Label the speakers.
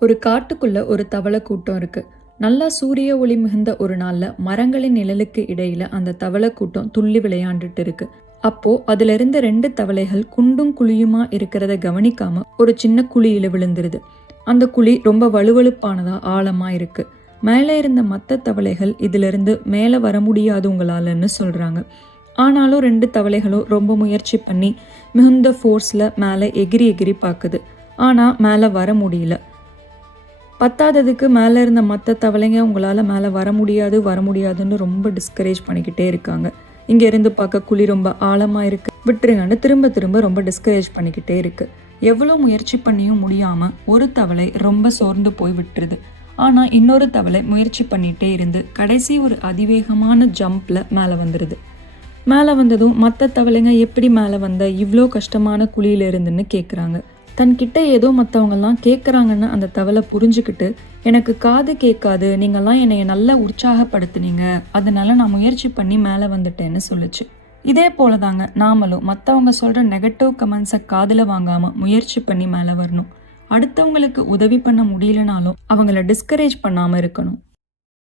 Speaker 1: ஒரு காட்டுக்குள்ள ஒரு தவளை கூட்டம் இருக்கு. நல்லா சூரிய ஒளி மிகுந்த ஒரு நாள்ல மரங்களின் நிழலுக்கு இடையில அந்த தவளை கூட்டம் துள்ளி விளையாண்டுட்டு இருக்கு. அப்போ அதுல இருந்த ரெண்டு தவளைகள் குண்டும் குழியுமா இருக்கிறத கவனிக்காம ஒரு சின்ன குழியில விழுந்துருது. அந்த குழி ரொம்ப வலுவழுப்பானதா ஆழமா இருக்கு. மேலே இருந்த மற்ற தவளைகள் இதிலிருந்து மேலே வர முடியாது உங்களாலன்னு சொல்றாங்க. ஆனாலும் ரெண்டு தவளைகளும் ரொம்ப முயற்சி பண்ணி மிகுந்த ஃபோர்ஸில் மேலே எகிரி எகிரி பார்க்குது ஆனால் மேலே வர முடியல. பத்தாததுக்கு மேலே இருந்த மற்ற தவளைங்க உங்களால் மேலே வர முடியாது வர முடியாதுன்னு ரொம்ப டிஸ்கரேஜ் பண்ணிக்கிட்டே இருக்காங்க. இங்கே இருந்து பார்க்க குழி ரொம்ப ஆழமாக இருக்குது விட்டுருங்கன்னு திரும்ப திரும்ப ரொம்ப டிஸ்கரேஜ் பண்ணிக்கிட்டே இருக்குது எவ்வளோ முயற்சி பண்ணியும் முடியாமல் ஒரு தவளை ரொம்ப சோர்ந்து போய் விட்டுருது. ஆனால் இன்னொரு தவளை முயற்சி பண்ணிகிட்டே இருந்து கடைசி ஒரு அதிவேகமான ஜம்பில் மேலே வந்துடுது மேலே வந்ததும் மற்ற தவளைங்க எப்படி மேலே வந்த இவ்வளோ கஷ்டமான குழியில இருந்துன்னு கேட்குறாங்க தன்கிட்ட ஏதோ மற்றவங்கெல்லாம் கேட்குறாங்கன்னு அந்த தவளை புரிஞ்சுக்கிட்டு எனக்கு காது கேட்காது நீங்கள்லாம் என்னை நல்லா உற்சாகப்படுத்துனீங்க. அதனால நான் முயற்சி பண்ணி மேலே வந்துட்டேன்னு சொல்லுச்சு. இதே போல தாங்க நாமளும் மற்றவங்க சொல்கிற நெகட்டிவ் கமெண்ட்ஸை காதில் வாங்காமல் முயற்சி பண்ணி மேலே வரணும். அடுத்தவங்களுக்கு உதவி பண்ண முடியலனாலும் அவங்கள டிஸ்கரேஜ் பண்ணாமல் இருக்கணும்.